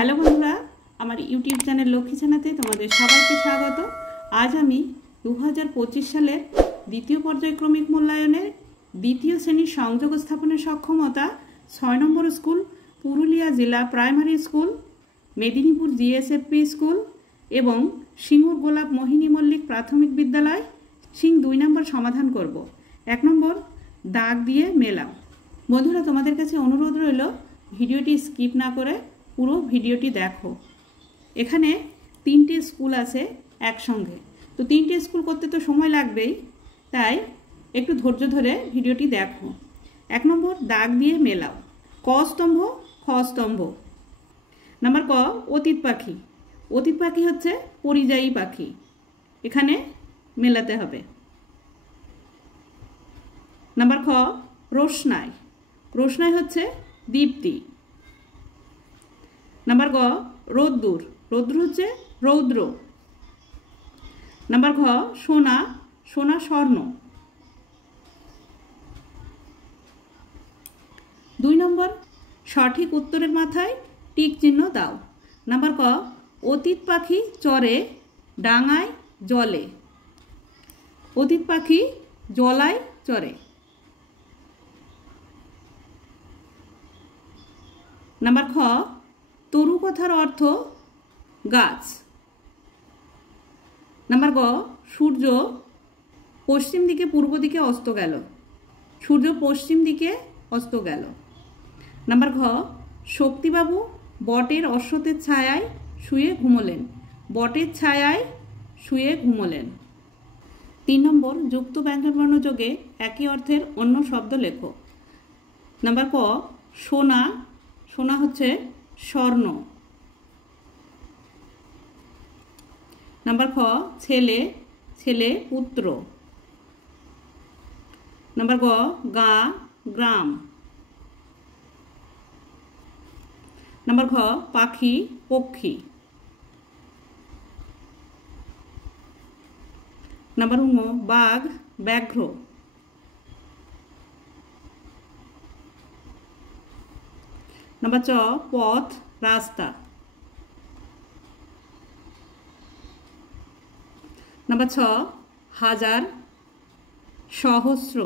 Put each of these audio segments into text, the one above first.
Hello বন্ধুরা, আমার YouTube channel Lakshmi ছানাতে তোমাদের সবাইকে স্বাগত। আজ আমি 2025 সালের দ্বিতীয় পর্যায়ক্রমিক মূল্যায়নের দ্বিতীয় শ্রেণীর সংযোগ স্থাপনের সক্ষমতা 6 নম্বর স্কুল পুরুলিয়া জেলা primary school, Medinipur GSFP school এবং সিঙ্গুর গোলাপ মোহিনী মল্লিক প্রাথমিক বিদ্যালয় সিং 2 নম্বর সমাধান করব। 1 নম্বর দাগ দিয়ে মেলাও। বন্ধুরা, তোমাদের কাছে অনুরোধ রইল ভিডিওটি স্কিপ না করে পুরো ভিডিওটি দেখো। এখানে 3টে স্কুল আছে একসঙ্গে, তো 3টে স্কুল করতে তো সময় লাগবেই, তাই একটু ধৈর্য ধরে ভিডিওটি দেখো। 1 নম্বর দাগ দিয়ে মেলাও। ক স্তম্ভ, খ স্তম্ভ। নাম্বার ক অতীত পাখি। অতীত পাখি হচ্ছে পরিযায়ী পাখি, এখানে মেলাতে হবে। নাম্বার খ রোশনাই। রোশনাই হচ্ছে দীপ্তি। নাম্বার গ রোদ্দুর। রোদ্দুর হচ্ছে রৌদ্র। নাম্বার ঘ সোনা। সোনা স্বর্ণ। 2 নম্বর সঠিক উত্তরের মাথায় টিক চিহ্ন দাও। নাম্বার ক অতীত পাখি চরে ডাঙায় জলে। অতীত পাখি জলায় চরে। নাম্বার খ তরু কথার অর্থ গাছ। নাম্বার গ সূর্য পশ্চিম দিকে পূর্ব দিকে অস্ত গেল। সূর্য পশ্চিম দিকে অস্ত গেল। নাম্বার ঘ শক্তিবাবু বটের অশ্বত্থের ছায়ায় শুয়ে ঘুমোলেন। বটের ছায়ায় শুয়ে ঘুমোলেন। 3 নম্বর যুক্ত ব্যঞ্জনবর্ণ যোগে একই অর্থের অন্য শব্দ লেখো। নাম্বার ক সোনা। সোনা হচ্ছে স্বর্ণ। নাম্বার খ ছেলে। ছেলে পুত্র। নাম্বার গ গা গ্রাম। নাম্বার খ পাখি পক্ষী। নাম্বার ঙ বাঘ ব্যাঘ্র। নাম্বার চ পথ রাস্তা। নাম্বার ছ হাজার সহস্র।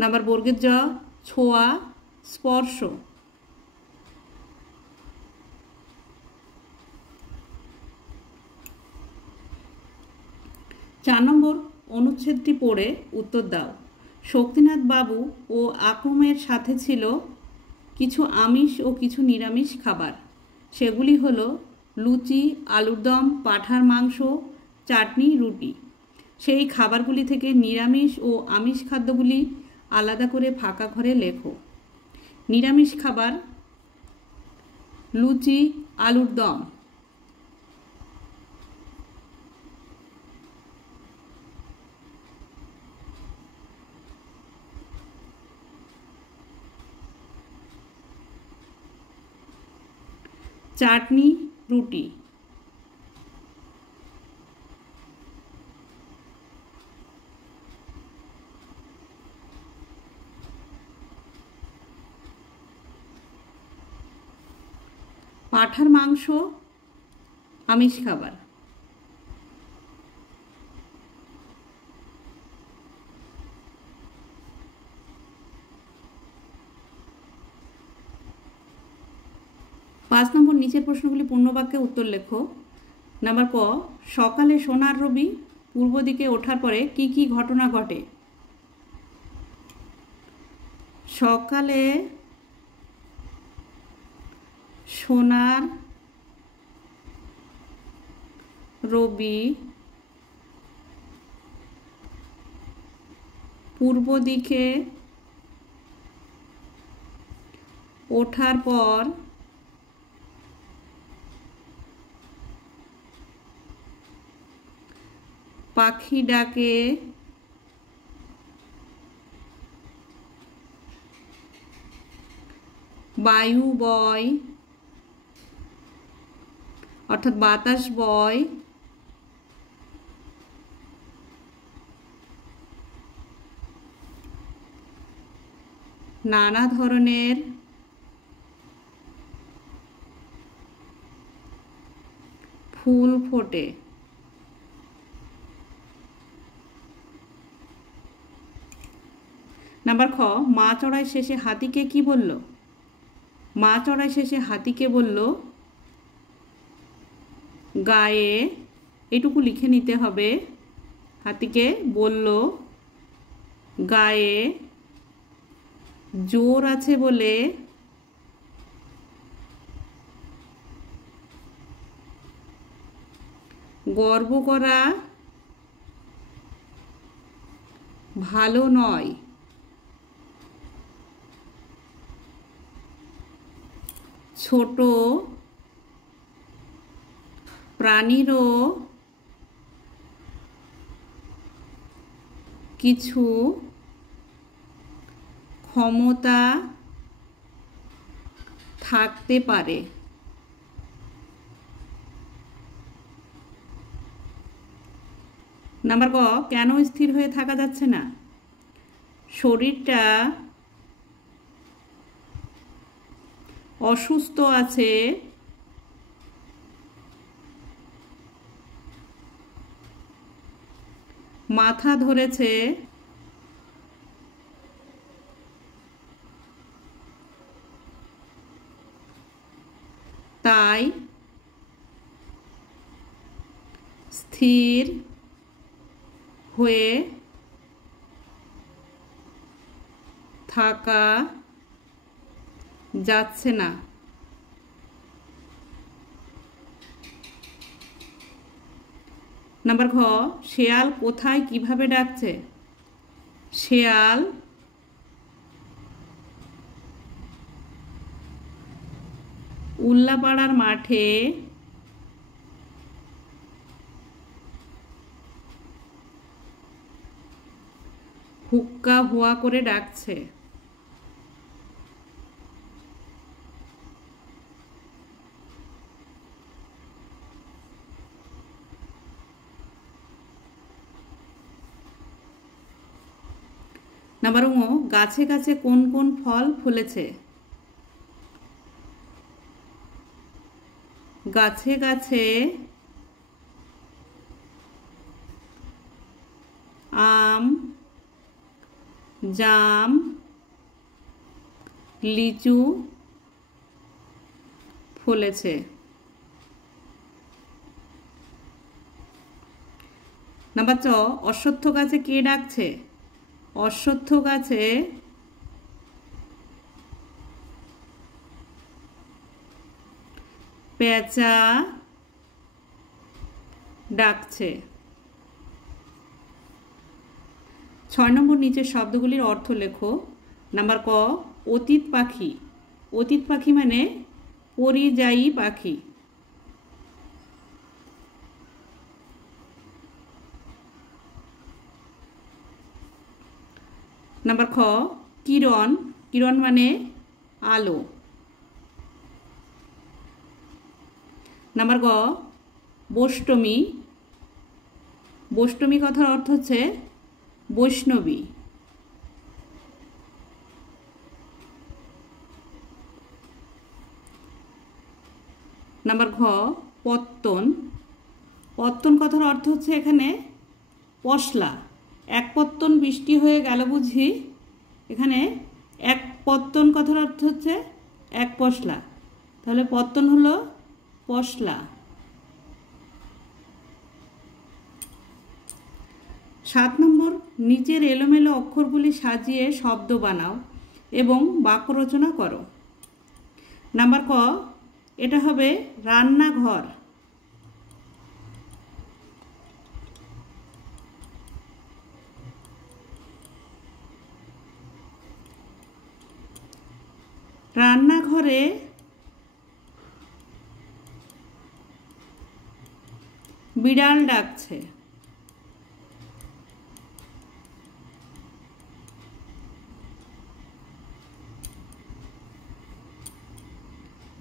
নাম্বার বর্গের জ ছোঁয়া স্পর্শ। চার নম্বর অনুচ্ছেদটি পড়ে উত্তর দাও। শক্তিনাথ বাবু ও আকমের সাথে ছিল কিছু আমিষ ও কিছু নিরামিষ খাবার। সেগুলি হলো লুচি, আলুর দম, পাঁঠার মাংস, চাটনি, রুটি। সেই খাবারগুলি থেকে নিরামিষ ও আমিষ খাদ্যগুলি আলাদা করে ফাঁকা ঘরে লেখো। নিরামিষ খাবার লুচি, আলুর দম। চাটনি, রুটি। পাঁঠার মাংস আমিষ খাবার। 5 নম্বর নিচের প্রশ্নগুলি পূর্ণবাক্যে উত্তর লেখো। নাম্বার ক সকালে সোনার রবি পূর্ব দিকে ওঠার পরে কি কি ঘটনা ঘটে। সকালে সোনার রবি পূর্ব দিকে ওঠার পর পাখি ডাকে, বায়ু বয় অর্থাৎ বাতাস বয়, নানা ধরনের ফুল ফোটে। নাম্বার খ, মা চড়াই শেষে হাতিকে কি বলল? মা চড়াই শেষে হাতিকে বলল গায়ে, এটুকু লিখে নিতে হবে, হাতিকে বলল গায়ে জোর আছে বলে গর্ব করা ভালো নয়। ছোট প্রাণীরও কিছু ক্ষমতা থাকতে পারে। নাম্বার ক, কেন স্থির হয়ে থাকা যাচ্ছে না? শরীরটা অসুস্থ আছে, মাথা ধরেছে, তাই স্থির হয়ে থাকা যাচ্ছে না। নাম্বার ঘ, শেয়াল কোথায় কিভাবে ডাকছে? শেয়াল উল্লাপাড়ার মাঠে হুক্কা হুয়া করে ডাকছে। নাম্বার ঙ, গাছে গাছে কোন কোন ফল ফলেছে? গাছে গাছে আম, জাম, লিচু ফলেছে। নাম্বার চ, অশ্বত্থ গাছে কে ডাকছে? অশ্বত্থ গাছে পেঁচা ডাকছে। 6 নম্বর, নিচের শব্দগুলির অর্থ লেখো। নাম্বার ক, অতীত পাখি। অতীত পাখি মানে পরিযায়ী পাখি। নাম্বার খ, কিরণ। কিরণ মানে আলো। নাম্বার গ, বৈষ্টমী। বৈষ্টমী কথার অর্থ হচ্ছে বৈষ্ণবী। নাম্বার ঘ, পত্তন। পত্তন কথার অর্থ হচ্ছে এখানে পশলা। এক পত্তন বৃষ্টি হয়ে গেল বুঝি, এখানে এক পত্তন কথার অর্থ হচ্ছে এক পশলা, তাহলে পত্তন হলো পশলা। 7 নম্বর, নিচের এলোমেলো অক্ষরগুলি সাজিয়ে শব্দ বানাও এবং বাক্য রচনা করো। নাম্বার ক, এটা হবে রান্নাঘর। রান্নাঘরে বিড়াল ডাকছে।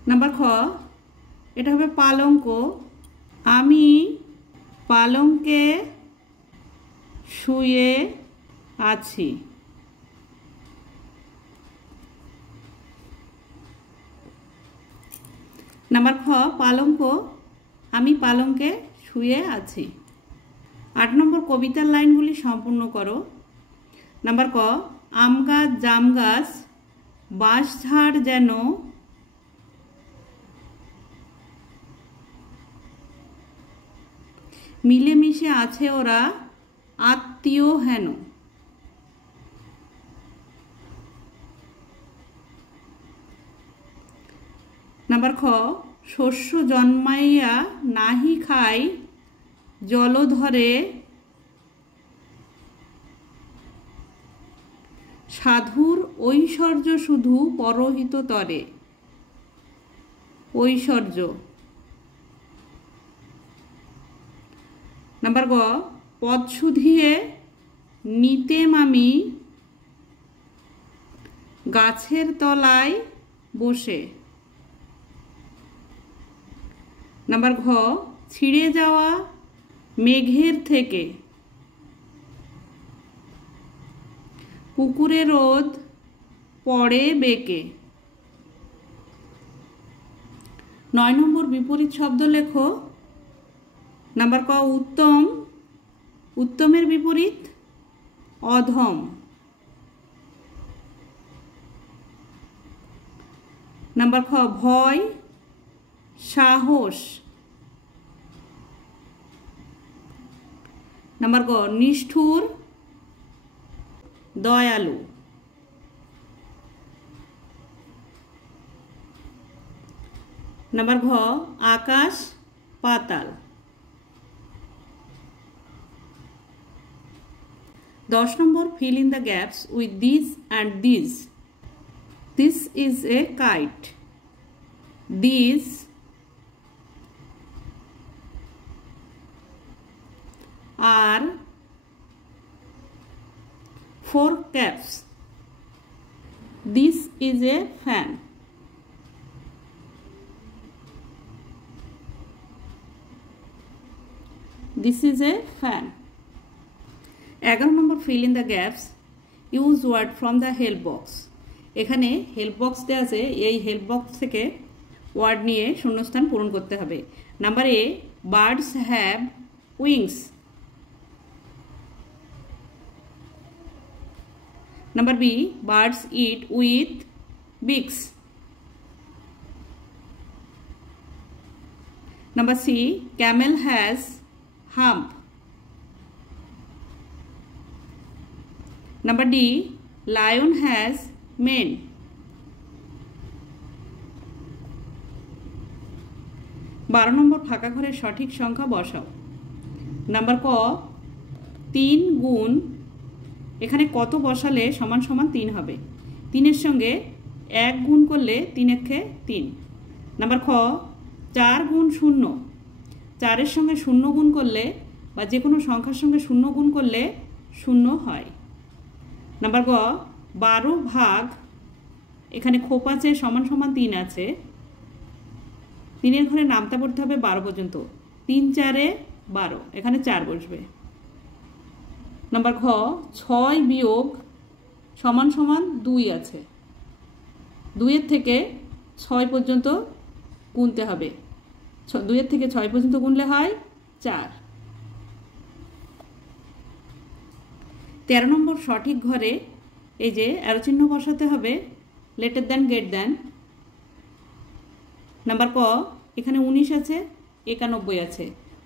নাম্বার খ, এটা হবে পালঙ্ক। আমি পালঙ্কে শুয়ে আছি। নাম্বার খ পালঙ্ক, আমি পালঙ্কে শুয়ে আছি। 8 নম্বর কবিতার লাইনগুলি সম্পূর্ণ করো। নাম্বার ক আম গাছ জাম গাছ বাঁশঝাড় যেন মিলেমিশে আছে ওরা আত্মীয় হেন। নাম্বার খ শস্য জন্মাইয়া নাহি খাই জলধরে সাধুর ঐশ্বর্য শুধু পরহিত তরে। ঐশ্বর্য। নাম্বার গ পদ শুধিয়ে নিতেম আমি গাছের তলায় বসে। নাম্বার ঘ ছিঁড়ে যাওয়া মেঘের থেকে পুকুরে রোদ পড়ে বেঁকে। 9 নম্বর বিপরীত শব্দ লেখো। নাম্বার ক উত্তম, উত্তমের বিপরীত অধম। নাম্বার খ ভয় সাহস। নাম্বার গ নিষ্ঠুর দয়ালু। নাম্বার ঘ আকাশ পাতাল। 10 নম্বর fill in the gaps with these and these. This is a kite. These are 4 caps. This is a fan. This is a fan. 11 number fill in the gaps. Use word from the help box. এখানে help box দেওয়া আছে, এই help box থেকে word নিয়ে শূন্যস্থান পূরণ করতে হবে। Number A birds have wings. Number B birds eat with beaks. Number C camel has hump. Number D, lion has mane. বারো নম্বর ফাঁকা ঘরের সঠিক সংখ্যা বসাও। নাম্বার ক 3 গুণ, এখানে কত বসালে সমান সমান 3 হবে। 3-এর সঙ্গে 1 গুণ করলে 3 একে 3। নাম্বার খ 4 গুণ 0, 4-এর সঙ্গে 0 গুণ করলে বা যে কোনো সংখ্যার সঙ্গে 0 গুণ করলে 0 হয়। নাম্বার গ 12 ভাগ, এখানে খোপ আছে সমান সমান 3 আছে, 3-এর ঘরে নামতা পড়তে হবে 12 পর্যন্ত। 3 4 12, এখানে 4 বসবে। নাম্বার ঘ 6 বিয়োগ সমান সমান 2 আছে, 2-এর থেকে 6 পর্যন্ত গুনতে হবে। 2-এর থেকে 6 পর্যন্ত গুনলে হয় 4। 13 নম্বর সঠিক ঘরে এই যে অ্যারো চিহ্ন বসাতে হবে, letter than greater than. Number ক এখানে 19 আছে, 91 আছে,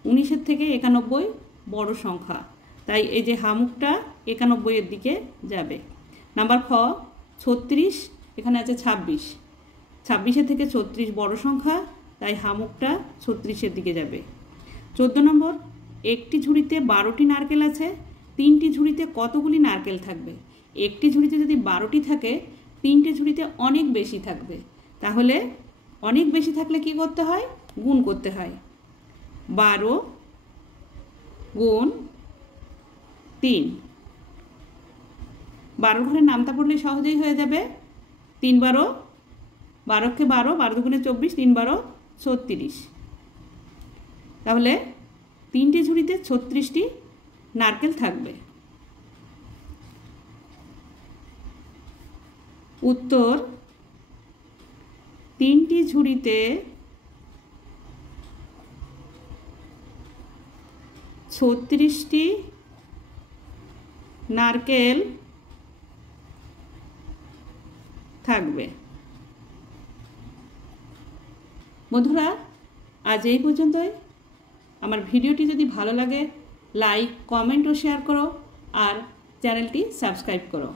19-এর থেকে 91 বড় সংখ্যা, তাই এই যে হামুকটা 91-এর দিকে যাবে। নাম্বার খ 36, এখানে আছে 26, 26-এর থেকে 36 বড় সংখ্যা, তাই হামুকটা 36-এর দিকে যাবে। 14 নম্বর একটি ঝুড়িতে 12টি নারকেল আছে, 3টি ঝুড়িতে কতগুলি নারকেল থাকবে? একটি ঝুড়িতে যদি 12টি থাকে, 3টে ঝুড়িতে অনেক বেশি থাকবে, তাহলে অনেক বেশি থাকলে কি করতে হয়? গুণ করতে হয়। 12 গুণ 3, 12 ঘরে নামতা পড়লে সহজেই হয়ে যাবে। 3 12, 12কে 12, 12 দুগুণে 24, 3 12 36। তাহলে 3টে ঝুড়িতে 36টি নারকেল থাকবে। উত্তর 3টি ঝুড়িতে 36টি নারকেল থাকবে। বন্ধুরা, আজ এই পর্যন্তই। আমার ভিডিওটি যদি ভালো লাগে লাইক, কমেন্ট ও শেয়ার করো আর চ্যানেলটি সাবস্ক্রাইব করো।